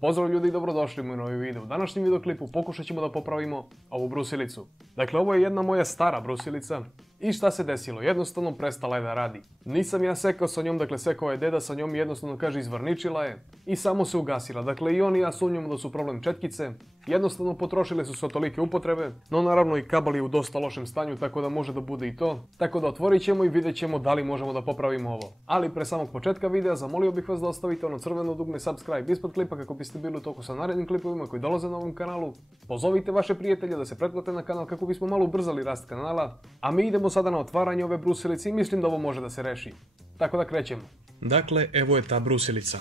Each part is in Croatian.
Pozdrav ljudi i dobrodošli u moj novi video. U današnjem videoklipu pokušat ćemo da popravimo ovu brusilicu. Dakle, ovo je jedna moja stara brusilica. I šta se desilo? Jednostavno prestala je da radi. Nisam ja sekao sa njom, dakle sekao je deda sa njom i jednostavno kaže izvarničila je i samo se ugasila. Dakle i on i ja sumnjamo da su problem četkice. Jednostavno potrošile su se od tolike upotrebe, no naravno i kabel je u dosta lošem stanju, tako da može da bude i to. Tako da otvorit ćemo i vidjet ćemo da li možemo da popravimo ovo. Ali pre samog početka videa zamolio bih vas da ostavite ono crveno dugme subscribe ispod klipa kako biste bili u toku sa narednim klipovima koji dolaze na ovom kanalu. Pozovite vaše prijatelje da se pretplate na kanal kako bismo malo ubrzali rast kanala. A mi idemo sada na otvaranje ove brusilice i mislim da ovo može da se reši. Tako da krećemo. Dakle, evo je ta brusilica.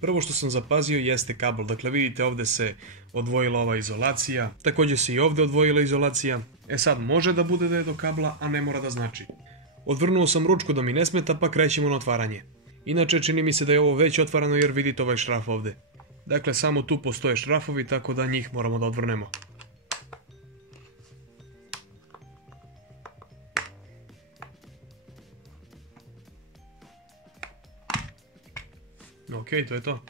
Prvo što sam zapazio jeste kabel. Dakle, vidite ovdje se odvojila ova izolacija. Također se i ovdje odvojila izolacija. E sad, može da bude da je do kabla, a ne mora da znači. Odvrnuo sam ručku da mi ne smeta, pa krećemo na otvaranje. Inače, čini mi se da je ovo već otvarano jer vidite ovaj šraf ovdje. Dakle, samo tu postoje šrafovi, tako da njih moramo da odvrnemo. Ok, to je to.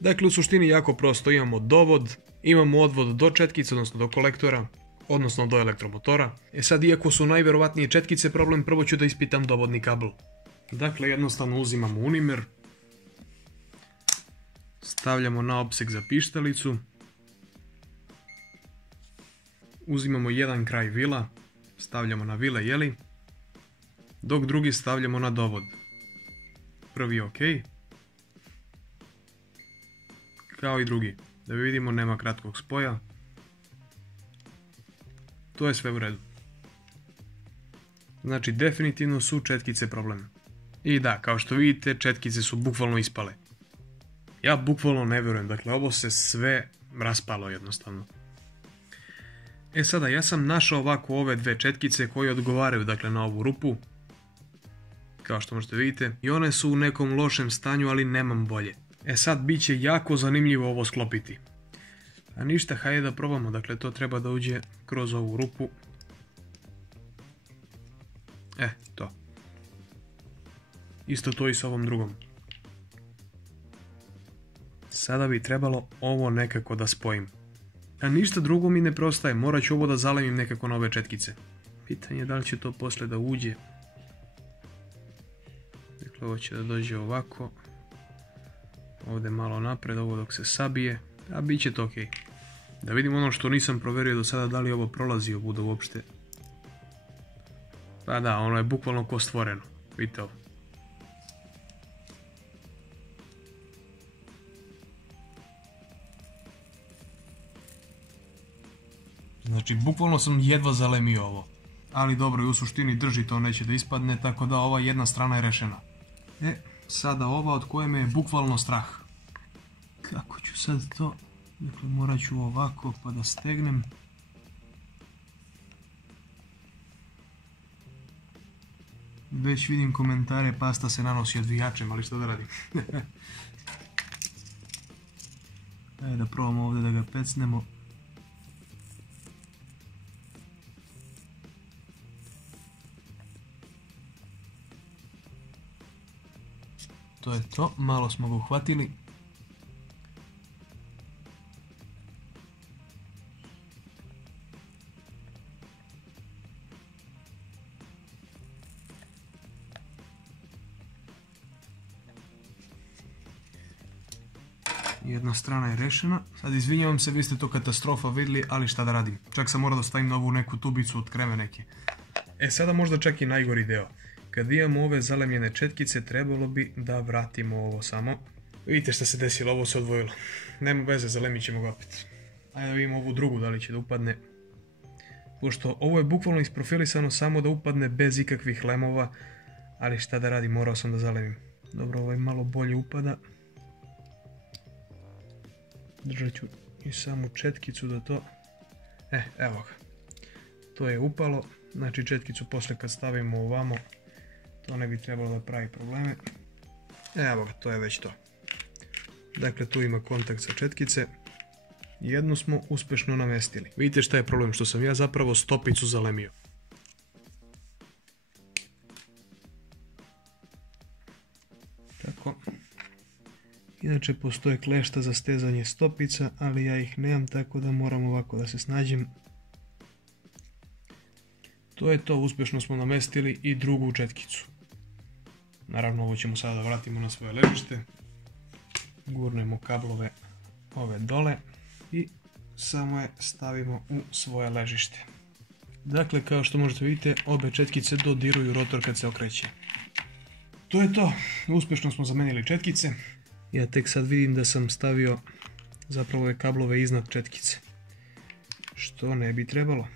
Dakle, u suštini jako prosto, imamo dovod, imamo odvod do četkice, odnosno do kolektora, odnosno do elektromotora. E sad, iako su najvjerovatnije četkice problem, prvo ću da ispitam dovodni kabel. Dakle, jednostavno uzimamo unimer, stavljamo na opseg za pištalicu, uzimamo jedan kraj vila, stavljamo na vile, jeli, dok drugi stavljamo na dovod. Prvi ok. Kao i drugi. Da vidimo, nema kratkog spoja. To je sve u redu. Znači, definitivno su četkice problem. I da, kao što vidite, četkice su bukvalno ispale. Ja bukvalno ne vjerujem, dakle, ovo se sve raspalo jednostavno. E sada, ja sam našao ovako ove dve četkice koje odgovaraju, dakle, na ovu rupu. Kao što možete vidite. I one su u nekom lošem stanju, ali nemam bolje. E sad, bit će jako zanimljivo ovo sklopiti. A ništa, hajde da probamo. Dakle, to treba da uđe kroz ovu rupu. To. Isto to i s ovom drugom. Sada bi trebalo ovo nekako da spojim. A ništa drugo mi ne preostaje. Morat ću ovo da zalemim nekako na ove četkice. Pitanje je da li će to posle da uđe. Dakle, ovo će da dođe ovako. Ovdje malo napred, ovo dok se sabije, a bit će to ok. Da vidimo ono što nisam proverio do sada, da li ovo prolazi ovuda uopšte. Pa da, ono je bukvalno ko stvoreno. Vidite ovo. Znači, bukvalno sam jedva zalemio ovo. Ali dobro, i u suštini drži, to neće da ispadne, tako da ova jedna strana je rešena. Sada ova od koje me je bukvalno strah. Kako ću sad to? Dakle, morat ću ovako pa da stegnem. Već vidim komentare, pasta se nanosi odvijačem, ali što da radim? Ajde da probamo ovdje da ga pecnemo. To je to, malo smo ga uhvatili. Jedna strana je rešena. Sad izvinjavam se, vi ste to katastrofa vidjeli, ali šta da radim. Čak sam morao da stavim na ovu neku tubicu od kreme neke. E sada možda čak i najgori deo. Kad imamo ove zalemljene četkice, trebalo bi da vratimo ovo samo. Vidite šta se desilo, ovo se odvojilo. Nema veze, zalemit ćemo ga opet. Ajde da vidimo ovu drugu, da li će da upadne. Pošto ovo je bukvalno isprofilisano samo da upadne bez ikakvih lemova. Ali šta da radim, morao sam da zalemim. Dobro, ovo je malo bolje upada. Držat ću i samu četkicu da to... evo ga. To je upalo. Znači četkicu posle kad stavimo ovamo, to ne bi trebalo da pravi probleme. Evo ga, to je već to. Dakle, tu ima kontakt sa četkice. Jednu smo uspešno namestili. Vidite šta je problem, što sam ja zapravo stopicu zalemio. Inače postoje klešta za stezanje stopica, ali ja ih nemam, tako da moram ovako da se snađem. To je to, uspješno smo namestili i drugu četkicu. Naravno, ovo ćemo sada da vratimo na svoje ležište. Gurnemo kablove ove dole i samo je stavimo u svoje ležište. Dakle, kao što možete vidjeti, obe četkice dodiruju rotor kad se okreće. To je to, uspješno smo zamenili četkice. Ja tek sad vidim da sam stavio zapravo ove kablove iznad četkice, što ne bi trebalo.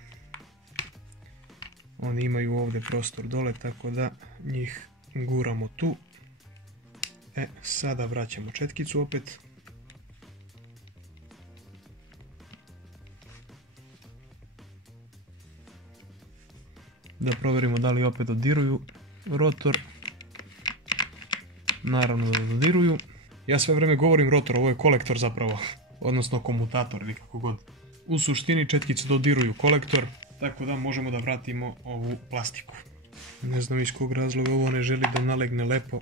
Oni imaju ovdje prostor dole, tako da njih guramo tu. Sada vraćamo četkicu opet. Da provjerimo da li opet dodiruju rotor. Naravno da dodiruju. Ja sve vrijeme govorim rotor, ovo je kolektor zapravo, odnosno komutator ili kako god. U suštini četkice dodiruju kolektor, tako da možemo da vratimo ovu plastiku. Ne znam iz kog razloga ovo ne želi da nalegne lepo.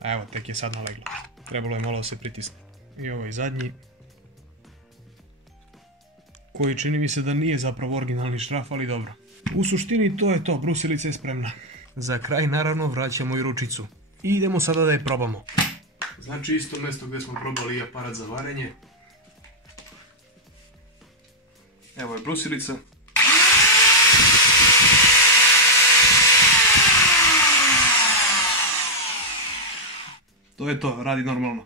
A evo, tek je sad naleglo. Trebalo je malo da se pritisne. I ovaj zadnji, koji čini mi se da nije zapravo originalni šraf, ali dobro. U suštini to je to, brusilica je spremna. Za kraj naravno vraćamo i ručicu. I idemo sada da je probamo. Znači isto mjesto gdje smo probali i aparat za varenje. Evo je brusilica. To je to, radi normalno.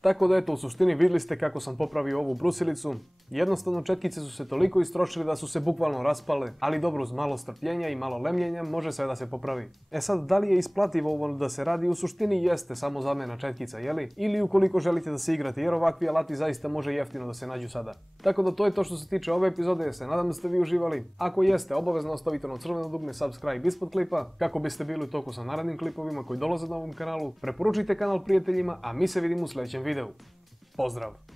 Tako da eto, u suštini vidjeli ste kako sam popravio ovu brusilicu. Jednostavno četkice su se toliko istrošili da su se bukvalno raspale, ali dobro, uz malo strpljenja i malo lemljenja može sve da se popravi. Sad, da li je isplativo ovo da se radi? U suštini jeste samo zamjena četkica, jeli? Ili ukoliko želite da se igrate, jer ovakvi alati zaista može jeftino da se nađu sada. Tako da to je to što se tiče ove epizode, se nadam da ste vi uživali. Ako jeste, obavezno ostavite ono crveno dugme subscribe ispod klipa, kako biste bili u toku sa narednim klipovima koji dolaze na ovom kanalu. Preporučite kanal prijateljima, a mi se vidimo u sljedećem videu. Pozdrav!